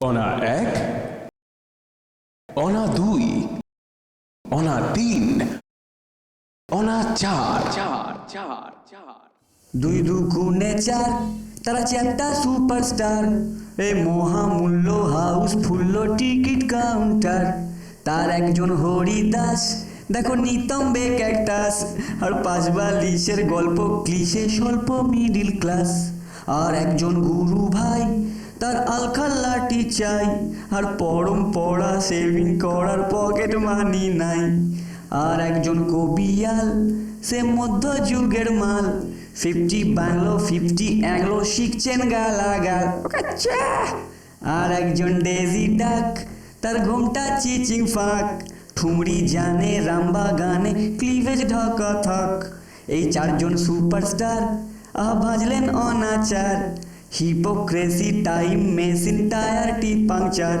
অনা এক, অনা দুই, অনা তিন, অনা চার। দুই দুগুণে চার, তারা চারটা সুপারস্টার। এই মহামূল্য হাউস ফুল্ল টিকিট কাউন্টার। তার একজন হরিদাস, দেখো নিতম্বে ক্যাকটাস। আর 5 বালিশের গল্প ক্লিশে স্বল্প মিডিল ক্লাস। আর একজন গুরু ভাই, তার আলখাল্লাটি চাই। আর পরম পড়া সেভিং করার পকেট মানি নাই। আর একজন কবিয়াল, সে মধ্যযুগের মাল। 50 বাংলো 50 অ্যাংলো শিখছেন গালাগাল। আর একজন ডেজি ডাক, তার ঘুমটা চিচিং ফাঁক। ঠুমরি জানে রাম্বা গানে ক্লিভেজ ঢকা থাক। এই 4জন সুপারস্টার ভাজলেন অনাচার। হিপোক্রেসি টাইম মেশিন টায়ারটি পাংচার।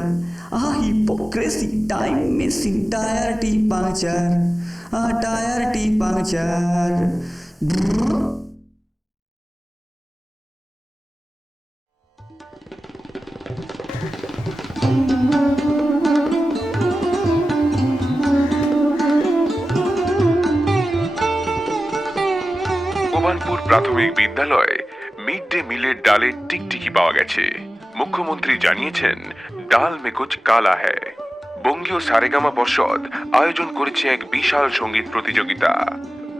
হিপোক্রেসি টাইম মেশিন টায়ারটি পাংচার। টায়ারটি পাংচার। গোপালপুর প্রাথমিক বিদ্যালয়ে মিড ডে মিলের ডালে টিকটিকি পাওয়া গেছে। মুখ্যমন্ত্রী জানিয়েছেন ডাল মে কুছ কালা হ্যায়। বঙ্গীয় সারেগামা পর্ষদ আয়োজন করেছে এক বিশাল সঙ্গীত প্রতিযোগিতা।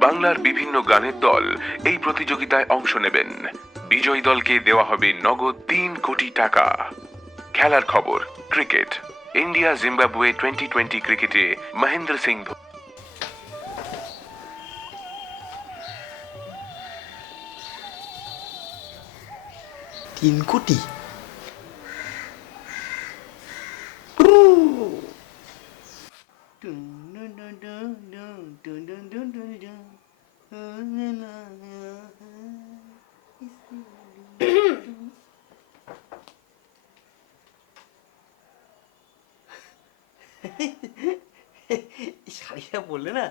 বাংলার বিভিন্ন গানের দল এই প্রতিযোগিতায় অংশ নেবেন। বিজয়ী দলকে দেওয়া হবে নগদ 3 কোটি টাকা। খেলার খবর, ক্রিকেট। ইন্ডিয়া জিম্বাবুয়ে 2020 ক্রিকেটে মহেন্দ্র সিং 3 কোটি? শাড়িটা বললে না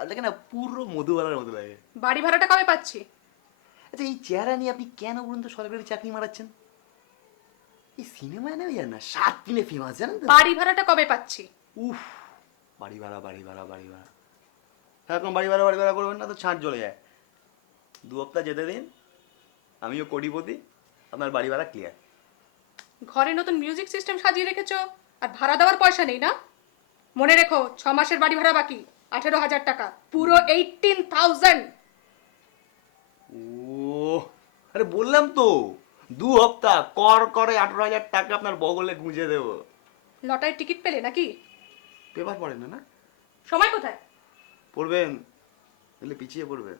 আপনাকে না পুরো মধুবালার মতো লাগে। বাড়ি ভাড়াটা কবে পাচ্ছি? আচ্ছা, এই চেহারা নিয়ে আপনি কেন বলুন তো সরকারি চাকরি মারাচ্ছেন? এই সিনেমায় নেমে যান না, 7 দিনে ফেমাস, জানেন তো? বাড়ি ভাড়াটা কবে পাচ্ছি? উফ, বাড়ি ভাড়া। এখন বাড়ি ভাড়া করবেন না তো ছাঁট জ্বলে যায়। 2 সপ্তাহ যেতে দিন, আমিও কোটিপতি, আপনার বাড়ি ভাড়া ক্লিয়ার। ঘরে নতুন মিউজিক সিস্টেম সাজিয়ে রেখেছো আর ভাড়া দেওয়ার পয়সা নেই না? মনে রেখো 6 মাসের বাড়ি ভাড়া বাকি 18,000 টাকা, পুরো 18,000। ও, আরে বললাম তো 2 সপ্তাহ কর করে 18,000 টাকা আপনার বগলে গুঁজে দেবো। লটারির টিকিট পেলে নাকি? পেপার পড়েন না? সময় কোথায়? পড়বেন, তাহলে পিছিয়ে পড়বেন।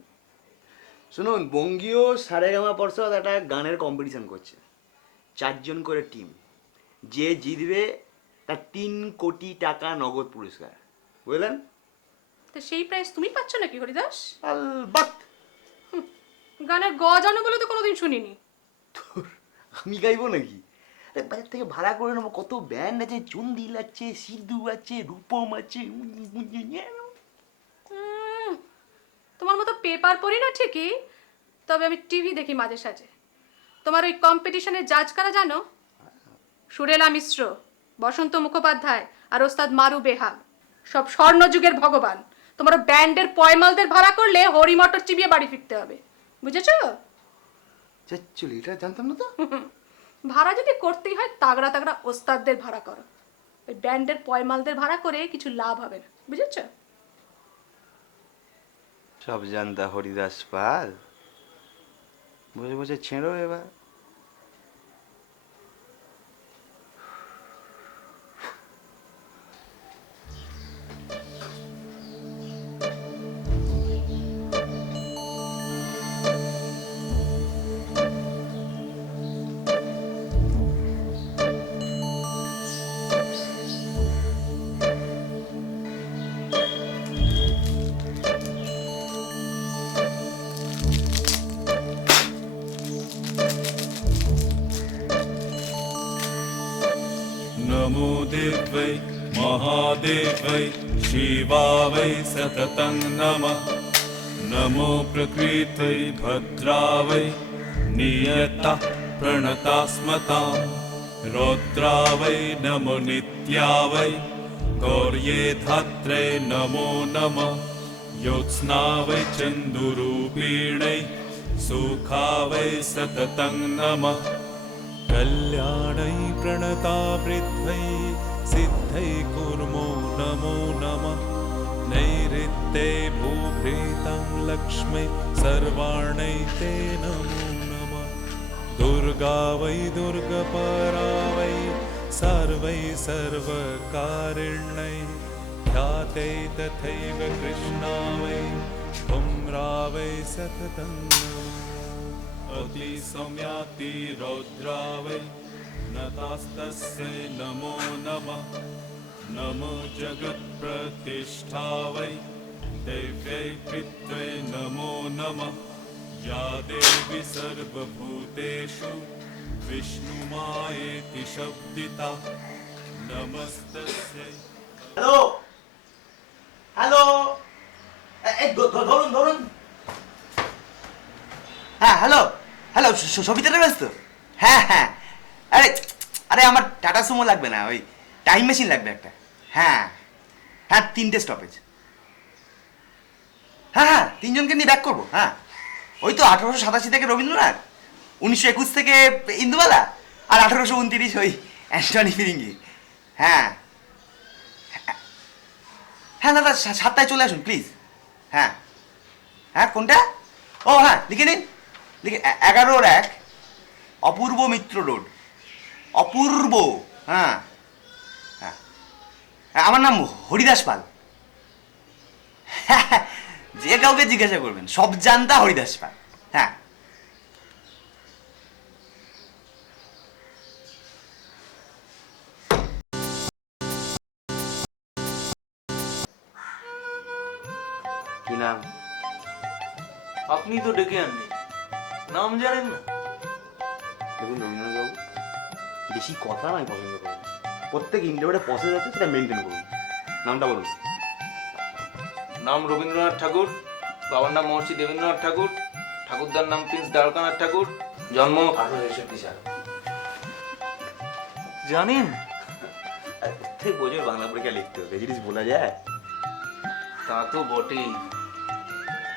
শুনুন, বঙ্গীয় সারেগামা পর্ষদ একটা গানের কম্পিটিশন করছে। 4 জন করে টিম, যে জিতবে তার 3 কোটি টাকা নগদ পুরস্কার, বুঝলেন? তো সেই প্রাইস তুমি পাচ্ছ নাকি হরিদাস? আলবাত। গানের গ জানো বলে তো কোনোদিন শুনিনি। আমি গাইবো নাকি? বাজার থেকে ভাড়া করে নেবো, কত ব্যান্ড আছে, চন্দিল আছে, সিদ্ধু আছে, রূপম আছে। তোমার মতো পেপার পড়ি না ঠিকই, তবে আমি টিভি দেখি মাঝে সাঝে। তোমার ওই কম্পিটিশনের জাজ কারা জানো? সুরেলা মিশ্র, বসন্ত মুখোপাধ্যায় আর ওস্তাদ মারু বেহাল, সব স্বর্ণযুগের ভগবান। তোমার ব্যান্ডের পয়মালদের ভাড়া করলে হরি মটর চিবিয়ে বাড়ি ফিরতে হবে, বুঝেছো? চলি, এটা জানতাম না তো। ভাড়া যদি করতেই হয় তাগড়া তাগড়া ওস্তাদদের ভাড়া করো। ওই ব্যান্ডের পয়মালদের ভাড়া করে কিছু লাভ হবে না, বুঝেছো? সব জানতা হরিদাস পাল, বসে বসে ছেড়ো এবার। नमो देवै महादेवै शिवावै सततं नमः। नमो प्रकृत्यै भद्रावै नियता प्रणता स्मताम्। रौद्रावै नमो नित्यावै गौर्ये धात्रे नमो नमः योत्स्नावै चन्दुरूपिणै सुखावै सततं नमः कल्याणै प्रणतावृद्ध्यै सिद्धै कुर्मो नमो नमः नैऋत्ये भूभृतं लक्ष्मै सर्वाणै ते नमो नमः दुर्गा वै दुर्गपरा वै सर्वै सर्वकारिण्यै ख्याते तथैव कृष्णा वै धूम्रा वै सततं नमः अतिसौम्याति रौद्रा वै नतास्तस्यै नमो नमः नमो जगत्प्रतिष्ठा वै देव्यै पित्रे नमो नमः या देवी सर्वभूतेषु विष्णुमायेति शब्दिता नमस्तस्यै হ্যালো হ্যালো ধরুন ধরুন। হ্যাঁ হ্যালো হ্যালো, সবিতাটা ব্যস্ত? হ্যাঁ হ্যাঁ, আরে আরে আমার টাটা সুমো লাগবে না, ওই টাইম মেশিন লাগবে একটা। হ্যাঁ হ্যাঁ, 3টে স্টপেজ। হ্যাঁ হ্যাঁ, 3জনকে নিয়ে ব্যাক করবো। হ্যাঁ, ওই তো 1887 থেকে রবীন্দ্রনাথ, 1921 থেকে ইন্দুবালা, আর 1829 ওই অ্যান্টনি ফিরিঙ্গি। হ্যাঁ হ্যাঁ দাদা, 7টায় চলে আসুন প্লিজ। হ্যাঁ হ্যাঁ, কোনটা? ও হ্যাঁ, লিখে নিন, লিখে 11-1 অপূর্ব মিত্র রোড। অপূর্ব, হ্যাঁ হ্যাঁ, আমার নাম হরিদাস পাল। যে কাউকে জিজ্ঞাসা করবেন সব জানতা হরিদাস পাল। হ্যাঁ কি নাম? আপনি তো ডেকে আনলেন, নাম জানেন না? দেখুন রবীন্দ্রনাথবাবু, বেশি কথা আমি পছন্দ করি না। প্রত্যেক ইন্টারভিউটা প্রসেস আছে, সেটা মেনটেন করুন। নামটা বলুন। নাম রবীন্দ্রনাথ ঠাকুর, বাবার নাম মহর্ষি দেবেন্দ্রনাথ ঠাকুর, ঠাকুরদার নাম প্রিন্স দ্বারকানাথ ঠাকুর, জন্ম 1863 সাল। জানেন? ঠিক বোঝো, বাংলা পরীক্ষা লিখতে হবে, জিনিস বলা যায়। তা তো বটেই।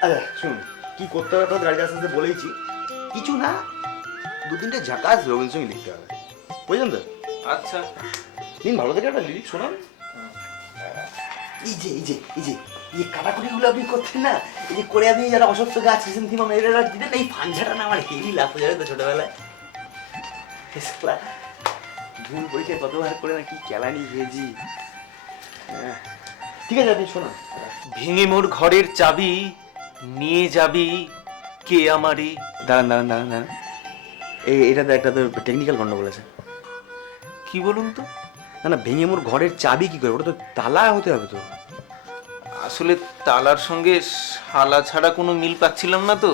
আচ্ছা শুনুন, কি করতে হবে আপনার গাড়িতে আস্তে আস্তে বলেইছি। কিছু না, 2-3টে ঝাকাস রবীন্দ্র সঙ্গীত লিখতে হবে, বুঝলেন তো? আচ্ছা, নিন ভালো থেকে একটা লিরিক্স শোনান। এই যে এই যে এই যে এই যে কাটাকুটিগুলো আপনি করতেন না, এই যে করে আপনি যারা অসত্য গাছ রিসেন্ট থিমা মেয়েরা দিতেন, এই ফাঞ্জাটা না আমার হেভি লাগতো, জানেন তো ছোটবেলায়। ভুল পরীক্ষায় কতবার করে না কি কেলানি খেয়েছি। ঠিক আছে, আপনি শোনান। ভেঙে মোর ঘরের চাবি নিয়ে যাবি কে আমারে। দাঁড়ান দাঁড়ান দাঁড়ান দাঁড়ান, এটাতে একটা তো টেকনিক্যাল গন্ডগোল আছে। কি বলুন তো? না না, ভেঙে মোর ঘরের চাবি কি করে? ওটা তো তালা হতে হবে তো। আসলে তালার সঙ্গে শালা ছাড়া কোনো মিল পাচ্ছিলাম না তো,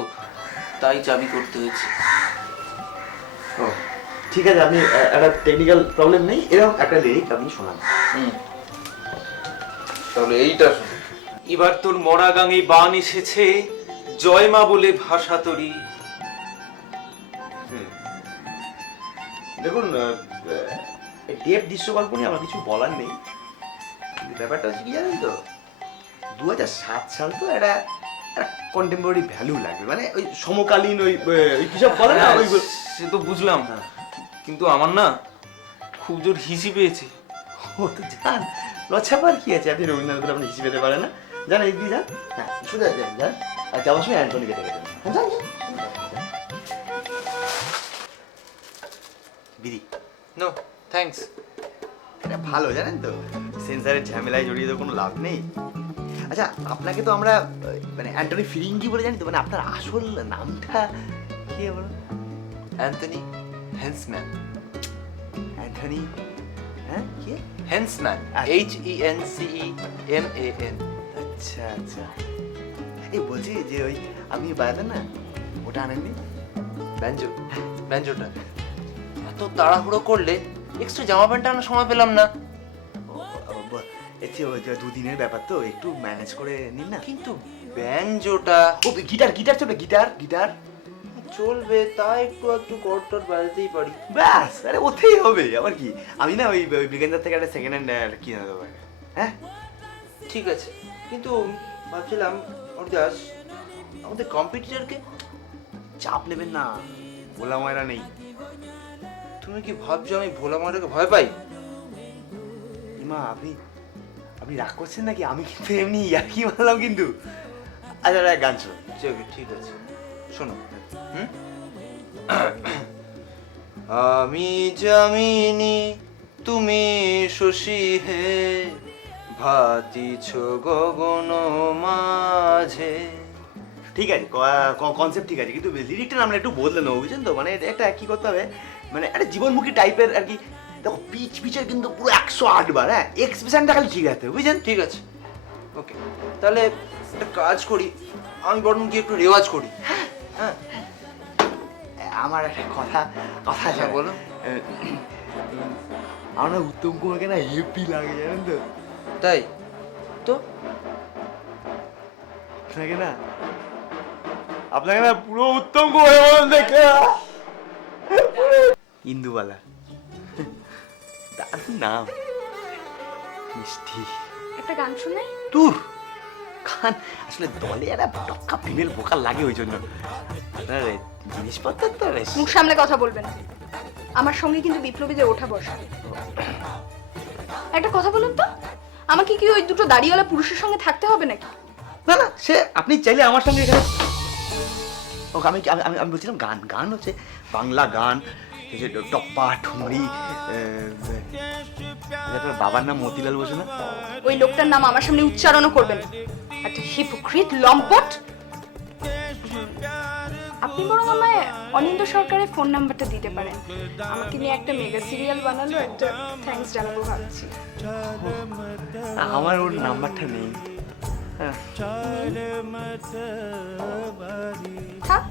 তাই চাবি করতে হয়েছে। ও ঠিক আছে, আপনি একটা টেকনিক্যাল প্রবলেম নেই, এরকম একটা লিরিক আপনি শোনান। তাহলে এইটা শোনো। এবার তোর মরা গাঙে বান এসেছে, জয় মা বলে ভাষা তরি। দেখুন, ডেপ দৃশ্যকল্প নিয়ে আমার কিছু বলার নেই, কিন্তু ব্যাপারটা হচ্ছে কি জানেন তো, 2007 সাল তো একটা কন্টেম্পোরারি ভ্যালু লাগবে, মানে ওই সমকালীন ওই কিসব বলে না, ওই সে তো বুঝলাম, কিন্তু আমার না খুব জোর হিসি পেয়েছে। ও তো জান, লজ্জাপার কি আছে? আপনি রবীন্দ্রনাথ আপনি হিসেবে পেতে পারেন না? জান, এই দিয়ে যান। হ্যাঁ সোজা যান, যান, আর যাওয়ার সময় অ্যান্টনিকে দেখে যান। যান বিড়ি। No thanks. এটা ভালো, জানেন তো, সেন্সারের ঝামেলায় জড়িয়ে তো কোনো লাভ নেই। আচ্ছা, আপনাকে তো আমরা মানে অ্যান্টনি ফিরিঙ্গি বলে জানি তো, মানে আপনার আসল নামটা কি বলুন? Anthony Hensman. অ্যান্টনি, হ্যাঁ কি? Hensman, HENCEMAN। আচ্ছা আচ্ছা, এই বলছি যে ওই আপনি বাজাতেন না, ওটা আনেননি? ব্যঞ্জো, ব্যঞ্জোটা। এত তাড়াহুড়ো করলে এক্সট্রা জামা প্যান্ট আনার সময় পেলাম না। এতে ওই 2 দিনের ব্যাপার তো, একটু ম্যানেজ করে নিন না। কিন্তু ব্যঞ্জোটা। ও গিটার, গিটার ছোট গিটার, গিটার। চলবে, তা একটু একটু কর বাজাতেই পারি। ব্যাস, আরে ওতেই হবে, আবার কি। আমি না ওই বিকেন্দার থেকে একটা সেকেন্ড হ্যান্ড কিনে দেবো। হ্যাঁ, ঠিক আছে, কিন্তু ভাবছিলাম অর্দাস, আমাদের কম্পিটিটরকে। চাপ নেবেন না, ভোলা ময়রা নেই। তুমি কি ভাবছো আমি ভোলা মারাকে ভয় পাই? মা, আপনি আপনি রাগ করছেন নাকি? আমি কিন্তু এমনি ইয়ার্কি মারলাম কিন্তু। আচ্ছা, গান শোনো। ঠিক আছে, শোনো। আমি যামিনী তুমি শশী হে, ভাতিছ গগন মাঝে। ঠিক আছে, কনসেপ্ট ঠিক আছে, কিন্তু লিরিকটা আমরা একটু বদলে নেবো, বুঝছেন তো? মানে একটা কি করতে হবে, মানে একটা জীবনমুখী টাইপের আর কি। দেখো, পিচের কিন্তু পুরো 108 বার, হ্যাঁ, এক্সপ্রেশনটা খালি ঠিক আছে, বুঝছেন? ঠিক আছে, ওকে, তাহলে একটা কাজ করি, আমি বরং গিয়ে একটু রেওয়াজ করি। হ্যাঁ, আমার একটা কথা আছে। হ্যাঁ, বলো। আমার না উত্তম কুমারকে না হেপি লাগে, জানেন তো? তাই তো? আপনাকে না পুরো উত্তম কুমারের মতন দেখে। ইন্দুবালা, দারুণ নাম, মিষ্টি। একটা গান শুনে। তোর গান আসলে দলে একটা টক্কা ফিমেল ভোকাল লাগে, ওই জন্য আপনার জিনিসপত্র তো বেশ। মুখ সামলে কথা বলবেন। আমার সঙ্গে কিন্তু বিপ্লবীদের ওঠা বসা। একটা কথা বলুন তো, আমাকে কি ওই দুটো দাড়িওয়ালা পুরুষের সঙ্গে থাকতে হবে নাকি? না না, সে আপনি চাইলে আমার সঙ্গে এখানে। ওকে, আমি আমি আমি বলছিলাম গান হচ্ছে বাংলা গান, এই যে টপ্পা ঠুমরি। আপনার বাবার নাম মতিলাল বসু না? ওই লোকটার নাম আমার সামনে উচ্চারণও করবেন না। একটা হিপোক্রিট, লম্পট। আপনি বরং আমায় অনিন্দ সরকারের ফোন নাম্বারটা দিতে পারেন। আমাকে নিয়ে একটা মেগা সিরিয়াল বানালো, একটা থ্যাঙ্কস জানাবো ভাবছি। আমার ওর নাম্বারটা নেই। থাক,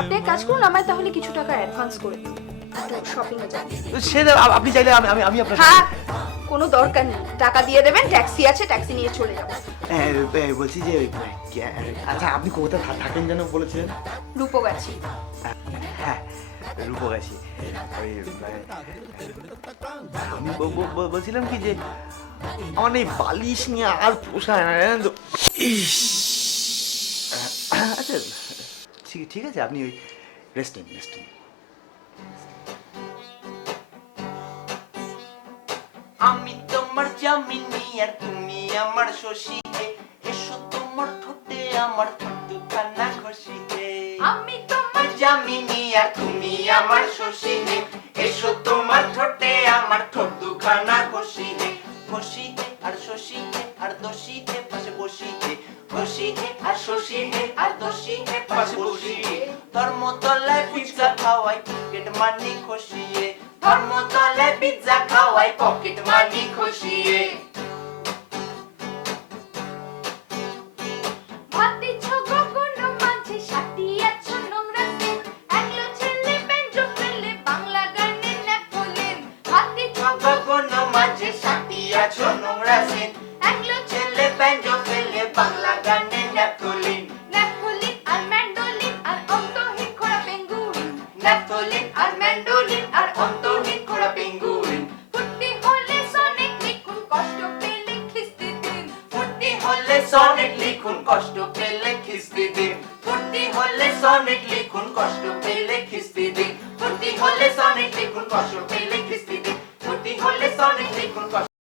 আপনি এক কাজ করুন, আমায় তাহলে কিছু টাকা অ্যাডভান্স করে দিন, একটু শপিং এ যান। সে আপনি চাইলে আমি আপনার। হ্যাঁ, কোনো দরকার নেই, টাকা দিয়ে দেবেন, ট্যাক্সি আছে, ট্যাক্সি নিয়ে চলে যাবো। বলছি যে আচ্ছা, আপনি কোথায় থাকেন যেন বলেছিলেন? রূপগাছি। হ্যাঁ, রূপগাছি। ওই আমি বলছিলাম কি যে আমার এই বালিশ নিয়ে আর পোষায় না, জানেন তো। আচ্ছা, ঠিক আছে, আপনি ওই রেস্টিং। আমি তোমার জামিনী আর তুমি আমার শশী হে, এসো তোমার ঠোঁটে আমার দুখানা ঘষি হে। আমি তোমার জামিনী আর তুমি আমার শশী হে, এসো তোমার ঠোঁটে আমার দুখানা ঘষি হে। ঘষি হে আর শশী হে আর দোষী হে পাশে বসি হে, ঘষি হে আর শশী হে আর দোষী হে পাশে বসি হে। ধর্মতলায় পিৎজা খাওয়াই পকেট মানি খসিয়ে, ধর্মতলায় পিৎজা খাওয়াই পকেট মানি খসিয়ে। ভাতিছ গগন মাঝে সাটিয়াছ নোংরা দিন, একলো ছেলে বেঞ্জো ফেলে বাংলা গানে নেপোলেন। ভাতিছ গগন মাঝে সাটিয়াছ নোংরা সিন, একলো ছেলে ব্যাঞ্জো ফেলে বাংলা গানে ন্যাপথলিন। নেপোলিন আর ম্যান্ডোলিন আর অন্তহীন খোড়া পেঙ্গুইন। ন্যাপথলিন আর ম্যান্ডোলিন আর অন্তহীন খোড়া পেঙ্গুইন। ফুর্তি হলে সনেট লিখুন, কষ্ট পেলে খিস্তি দিন। ফুর্তি হলে সনেট লিখুন, কষ্ট পেলে খিস্তি দিন। ফুর্তি হলে সনেট লিখুন, কষ্ট পেলে খিস্তি দিন। ফুর্তি হলে সনেট লিখুন, কষ্ট পেলে খিস্তি দিন। ফুর্তি হলে সনেট লিখুন, কষ্ট